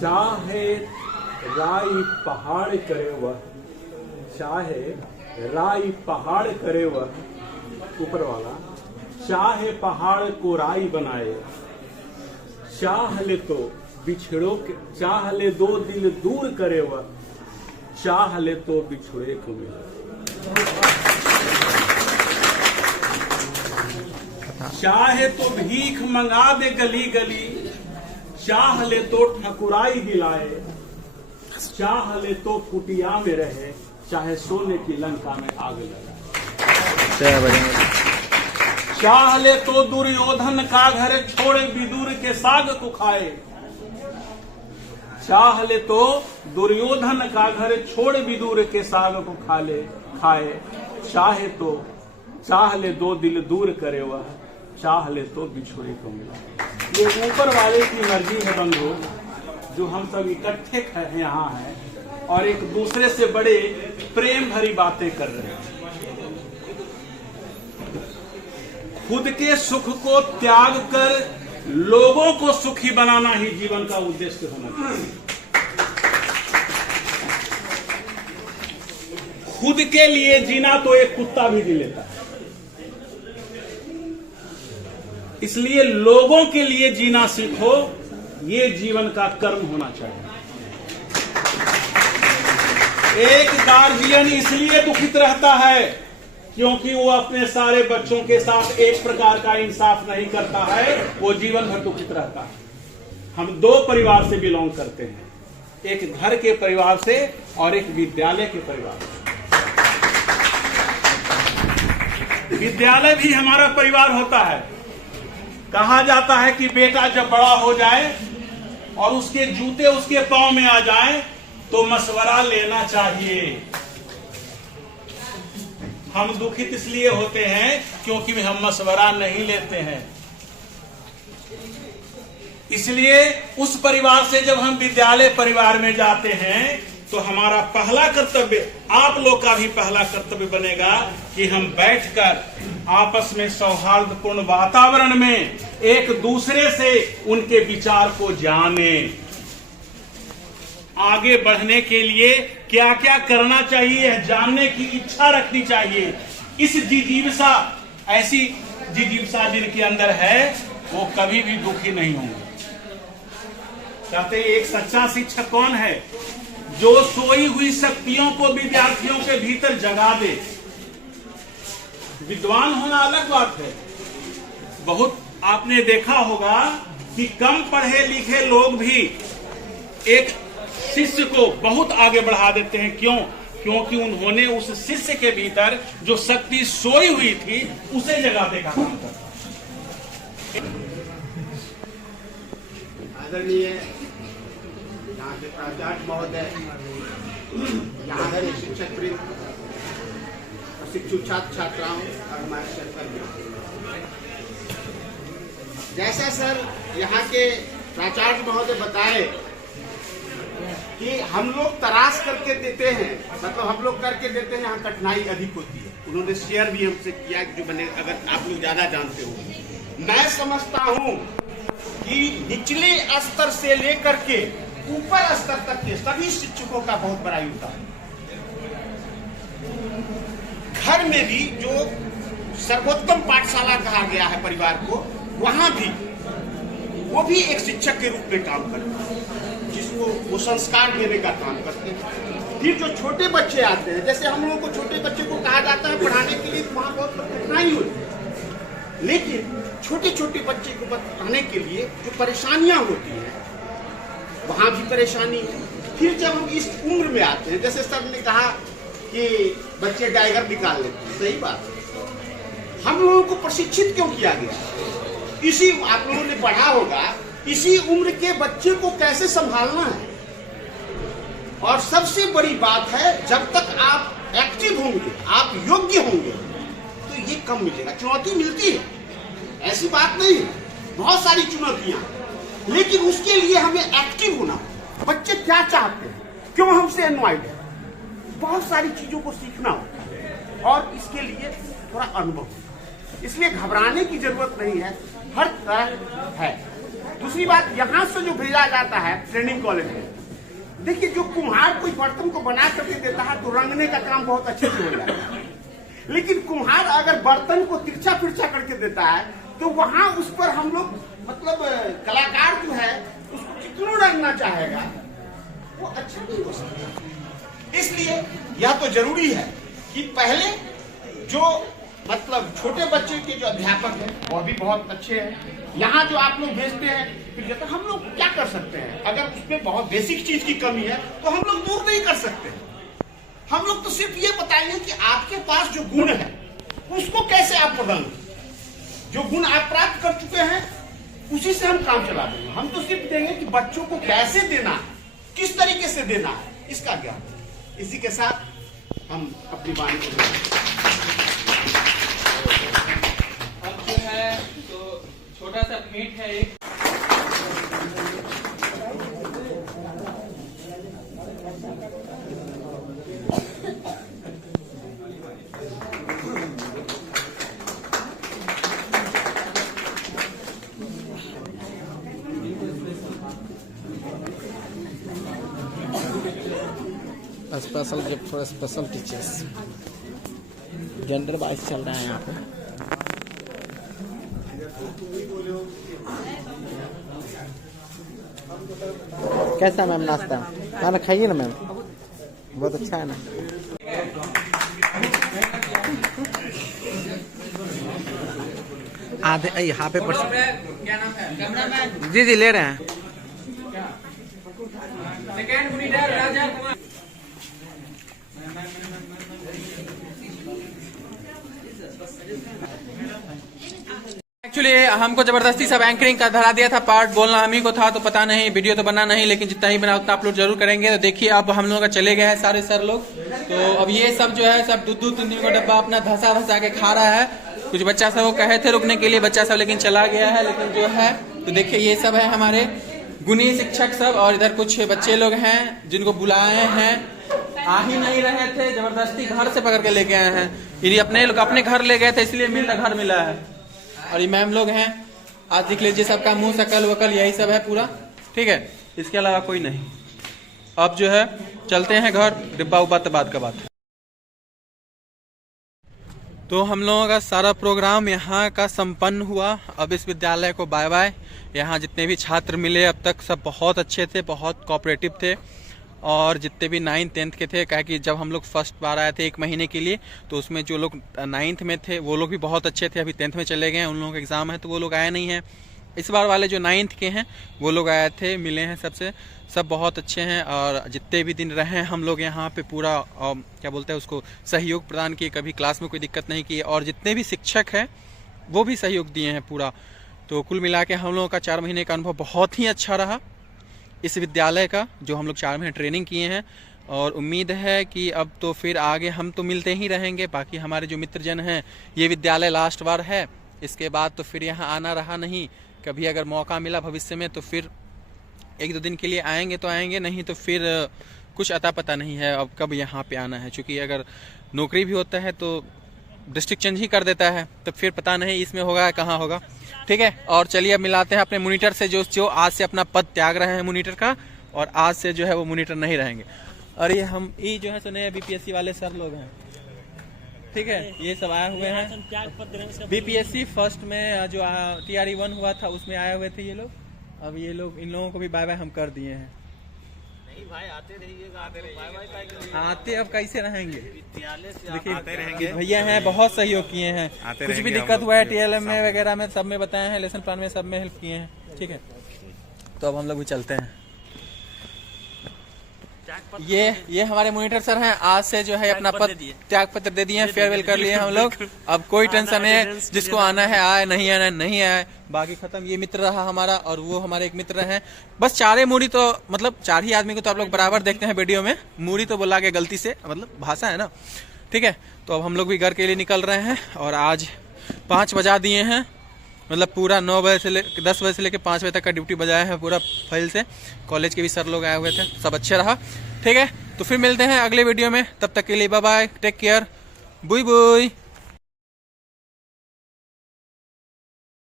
चाहे राई पहाड़ करे वह, चाहे राई पहाड़ करे वह, ऊपर वाला, चाहे पहाड़ को राई बनाए, चाह ले तो बिछड़ो के, चाह ले दो दिल दूर करे वह, चाह ले तो बिछड़े को मिले। चाहे तो भीख मंगा दे गली गली, चाह ले तो ठकुराई दिलाए, चाह ले तो कुटिया में रहे, चाहे सोने की लंका में आग लगाए। चाह ले तो दुर्योधन का घर छोड़े विदुर के साग को खाए, चाह ले तो दुर्योधन का घर छोड़ विदुर के साग को खाए, चाह ले दो दिल दूर करे वह, चाह ले तो बिछुड़े को मिला। ये ऊपर वाले की मर्जी है बंधु, जो हम सब इकट्ठे हैं यहाँ हैं और एक दूसरे से बड़े प्रेम भरी बातें कर रहे हैं। खुद के सुख को त्याग कर लोगों को सुखी बनाना ही जीवन का उद्देश्य होना चाहिए। खुद के लिए जीना तो एक कुत्ता भी जी लेता है, इसलिए लोगों के लिए जीना सीखो, ये जीवन का कर्म होना चाहिए। एक गार्जियन इसलिए दुखित रहता है क्योंकि वो अपने सारे बच्चों के साथ एक प्रकार का इंसाफ नहीं करता है, वो जीवन भर दुखित रहता है। हम दो परिवार से बिलोंग करते हैं, एक घर के परिवार से और एक विद्यालय के परिवार से। विद्यालय भी हमारा परिवार होता है। कहा जाता है कि बेटा जब बड़ा हो जाए और उसके जूते उसके पांव में आ जाएं, तो मशवरा लेना चाहिए। हम दुखित इसलिए होते हैं क्योंकि हम मशवरा नहीं लेते हैं। इसलिए उस परिवार से जब हम विद्यालय परिवार में जाते हैं, तो हमारा पहला कर्तव्य, आप लोग का भी पहला कर्तव्य बनेगा कि हम बैठकर आपस में सौहार्दपूर्ण वातावरण में एक दूसरे से उनके विचार को जाने। आगे बढ़ने के लिए क्या क्या करना चाहिए जानने की इच्छा रखनी चाहिए। इस जिज्ञासा, ऐसी जिज्ञासा जिनके अंदर है, वो कभी भी दुखी नहीं होंगे। कहते एक सच्चा शिक्षक कौन है? जो सोई हुई शक्तियों को विद्यार्थियों के भीतर जगा दे। विद्वान होना अलग बात है। बहुत आपने देखा होगा कि कम पढ़े लिखे लोग भी एक शिष्य को बहुत आगे बढ़ा देते हैं। क्यों? क्योंकि उन्होंने उस शिष्य के भीतर जो शक्ति सोई हुई थी उसे जगाने का काम किया। आदरणीय यहाँ के प्राचार्य महोदय, यहाँ के शिक्षक वृंद, प्रशिक्षु छात्र छात्राओं और हमारे सहकर्मी, जैसा सर यहाँ के प्राचार्य महोदय बताए कि हम लोग तराश करके देते हैं, मतलब हम लोग करके देते हैं, यहाँ कठिनाई अधिक होती है। उन्होंने शेयर भी हमसे किया जो बने, अगर आप लोग ज्यादा जानते हो। मैं समझता हूँ कि निचले स्तर से लेकर के ऊपर स्तर तक के सभी शिक्षकों का बहुत बड़ा योगदान। घर में भी जो सर्वोत्तम पाठशाला कहा गया है परिवार को, वहां भी वो भी एक शिक्षक के रूप में काम करता है, जिसको वो संस्कार देने का काम करते हैं। फिर जो छोटे बच्चे आते हैं, जैसे हम लोगों को छोटे बच्चे को कहा जाता है पढ़ाने के लिए, वहां बहुत कठिनाई होती है, लेकिन छोटे छोटे बच्चे को पढ़ाने के लिए जो परेशानियां होती हैं, वहां भी परेशानी है। फिर जब हम इस उम्र में आते हैं, जैसे सर ने कहा कि बच्चे डायगर निकाल लेते हैं, सही बात है। हम लोगों को प्रशिक्षित क्यों किया गया? इसी, आप लोगों ने पढ़ा होगा, इसी उम्र के बच्चे को कैसे संभालना है। और सबसे बड़ी बात है, जब तक आप एक्टिव होंगे, आप योग्य होंगे, तो ये कम मिलेगा। चुनौती मिलती है, ऐसी बात नहीं है, बहुत सारी चुनौतियां, लेकिन उसके लिए हमें एक्टिव होना। बच्चे क्या चाहते हैं, क्यों हमसे एनवाइड है, बहुत सारी चीजों को सीखना होता है और इसके लिए थोड़ा अनुभव। इसलिए घबराने की जरूरत नहीं है, हर तरह है। दूसरी बात, यहाँ से जो भेजा जाता है ट्रेनिंग कॉलेज में, देखिए जो कुम्हार कोई बर्तन को बना करके देता है तो रंगने का काम बहुत अच्छे से हो जाता है, लेकिन कुम्हार अगर बर्तन को तिरछा फिरछा करके देता है तो वहां उस पर हम लोग मतलब कलाकार जो है उसको कितना रंगना चाहेगा वो अच्छा नहीं हो सकता। इसलिए यह तो जरूरी है कि पहले जो मतलब छोटे बच्चे के जो अध्यापक हैं वह भी बहुत अच्छे हैं। यहाँ जो आप लोग भेजते हैं फिर तो हम लोग क्या कर सकते हैं, अगर उसमें बहुत बेसिक चीज की कमी है तो हम लोग दूर नहीं कर सकते। हम लोग तो सिर्फ ये बताएंगे कि आपके पास जो गुण है उसको कैसे आप बदलें। जो गुण आप प्राप्त कर चुके हैं उसी से हम काम चला देंगे। हम तो सिर्फ देंगे कि बच्चों को कैसे देना है, किस तरीके से देना है, इसका ज्ञान। इसी के साथ हम अपनी वाणी को अब जो है तो छोटा सा मीट है एक। Special gift for special teachers, gender wise चल रहा है यहाँ पे। कैसा मैम नाश्ता? खाना खाइए ना मैम, बहुत अच्छा है ना। आधे यहाँ पे क्या नाम है? जी ले रहे हैं। Second monitor Raja Kumar. Actually हमको जबरदस्ती सब एंकरिंग का धरा दिया था, पार्ट बोलना हम ही को था, तो पता नहीं वीडियो तो बना नहीं, लेकिन जितना ही बना उतना अपलोड जरूर करेंगे। तो देखिए अब हम लोगों का चले गए हैं सारे सर लोग। तो अब ये सब जो है सब दूध तीन का डब्बा अपना धसा धसा के खा रहा है। कुछ बच्चा सब कहे थे रुकने के लिए, बच्चा सब लेकिन चला गया है। लेकिन जो है तो देखिए ये सब है हमारे गुणी शिक्षक सब, और इधर कुछ बच्चे लोग हैं जिनको बुलाए हैं, आ ही नहीं रहे थे, जबरदस्ती घर से पकड़ के लेके आए हैं। ये अपने लोग अपने घर ले गए थे इसलिए घर मिला है। और ये मैम लोग हैं, आज देख लीजिए सबका मुंह शकल वकल यही सब है पूरा, ठीक है, इसके अलावा कोई नहीं। अब जो है चलते हैं घर, डिब्बा उब्बा तो बाद का बात है। तो हम लोगों का सारा प्रोग्राम यहाँ का संपन्न हुआ। अब इस विद्यालय को बाय बाय। यहाँ जितने भी छात्र मिले अब तक सब बहुत अच्छे थे, बहुत कोऑपरेटिव थे। और जितने भी 9th 10th के थे, क्या कि जब हम लोग फर्स्ट बार आए थे 1 महीने के लिए, तो उसमें जो लोग 9th में थे वो लोग भी बहुत अच्छे थे। अभी 10th में चले गए हैं, उन लोगों का एग्जाम है तो वो लोग आए नहीं हैं। इस बार वाले जो 9th के हैं वो लोग आए थे, मिले हैं सबसे, सब बहुत अच्छे हैं। और जितने भी दिन रहे हम लोग यहाँ पे पूरा क्या बोलते हैं उसको सहयोग प्रदान किए, कभी क्लास में कोई दिक्कत नहीं की। और जितने भी शिक्षक हैं वो भी सहयोग दिए हैं पूरा। तो कुल मिला के हम लोगों का 4 महीने का अनुभव बहुत ही अच्छा रहा इस विद्यालय का, जो हम लोग 4 महीने ट्रेनिंग किए हैं। और उम्मीद है कि अब तो फिर आगे हम तो मिलते ही रहेंगे। बाकी हमारे जो मित्रजन हैं, ये विद्यालय लास्ट बार है, इसके बाद तो फिर यहाँ आना रहा नहीं। कभी अगर मौका मिला भविष्य में तो फिर 1-2 दिन के लिए आएंगे तो आएंगे, नहीं तो फिर कुछ अता पता नहीं है अब कब यहाँ पे आना है। चूँकि अगर नौकरी भी होता है तो डिस्ट्रिक्ट चेंज ही कर देता है, तो फिर पता नहीं इसमें होगा या कहाँ होगा। ठीक है, और चलिए अब मिलाते हैं अपने मॉनिटर से, जो आज से अपना पद त्याग रहे हैं मॉनिटर का, और आज से जो है वो मॉनिटर नहीं रहेंगे। और ये हम जो है सो नए बीपीएससी वाले सर लोग हैं, ठीक है, ये सब आए हुए हैं बीपीएससी फर्स्ट में, जो TRE 1 हुआ था उसमें आए हुए थे ये लोग। अब ये लोग, इन लोगों को भी बाय बाय हम कर दिए हैं। नहीं भाई आते रहिएगा, आते अब कैसे रहेंगे, देखिए भैया हैं बहुत सहयोग किए हैं, कुछ भी दिक्कत हुआ है TLM में वगैरह में सब में बताए हैं, लेसन प्लान में सब में हेल्प किए हैं। ठीक है, तो अब हम लोग भी चलते हैं। ये हमारे मॉनिटर सर हैं, आज से जो है अपना पद त्याग पत्र दे दिए हैं, फेयरवेल कर लिए हम लोग। अब कोई टेंशन नहीं है, जिसको आना है आए, नहीं आना नहीं आए, बाकी खत्म। ये मित्र रहा हमारा, और वो हमारे एक मित्र हैं। बस 4 मूड़ी, तो मतलब 4 ही आदमी को तो आप लोग बराबर देखते हैं वीडियो में, मूड़ी तो बोला गया गलती से, मतलब भाषा है ना। ठीक है, तो अब हम लोग भी घर के लिए निकल रहे हैं। और आज 5 बजा दिए हैं, मतलब पूरा 9 बजे से 10 बजे से लेकर 5 बजे तक का ड्यूटी बजाया है पूरा फाइल से। कॉलेज के भी सर लोग आए हुए थे, सब अच्छे रहा। ठीक है, तो फिर मिलते हैं अगले वीडियो में, तब तक के लिए बाय बाय, टेक केयर, बुई बुई।